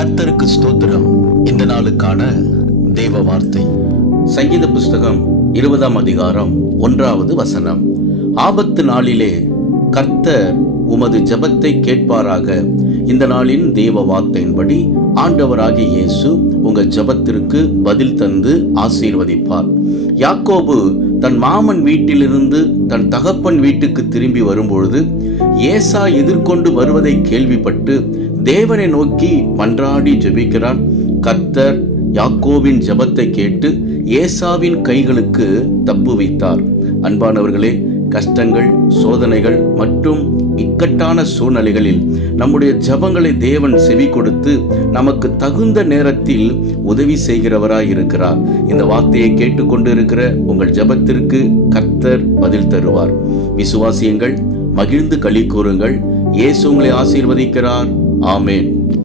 கர்த்தருக்கு ஸ்தோத்திரம். இந்த நாளுக்கான தேவ வார்த்தை சங்கீத புஸ்தகம் 20ஆம் அதிகாரம் 1வது வசனம். ஆபத்து நாளிலே கர்த்தர் உமது ஜெபத்தை கேட்பாராக. இந்த நாளின் தேவ வார்த்தையின்படி ஆண்டவராகிய இயேசு உங்க ஜெபத்திற்கு பதில் தந்து ஆசீர்வதிப்பார். யாக்கோபு தன் மாமன் வீட்டிலிருந்து தன் தகப்பன் வீட்டுக்கு திரும்பி வரும்பொழுது ஏசா எதிர்கொண்டு வருவதை கேள்விப்பட்டு தேவனை நோக்கி மன்றாடி ஜெபிக்கிறான். கர்த்தர் யாக்கோபின் ஜெபத்தை கேட்டு ஏசாவின் கைகளுக்கு தப்புவித்தார். அன்பானவர்களே, கஷ்டங்கள், சோதனைகள் மற்றும் இக்கட்டான சூழ்நிலைகளில் நம்முடைய ஜெபங்களை தேவன் செவி கொடுத்து நமக்கு தகுந்த நேரத்தில் உதவி செய்கிறவராய் இருக்கிறார். இந்த வார்த்தையை கேட்டுக்கொண்டு இருக்கிற உங்கள் ஜெபத்திற்கு கர்த்தர் பதில் தருவார். விசுவாசியுங்கள், மகிழ்ந்து களி கூறுங்கள். இயேசு உங்களை ஆசீர்வதிக்கிறார். ஆமென்.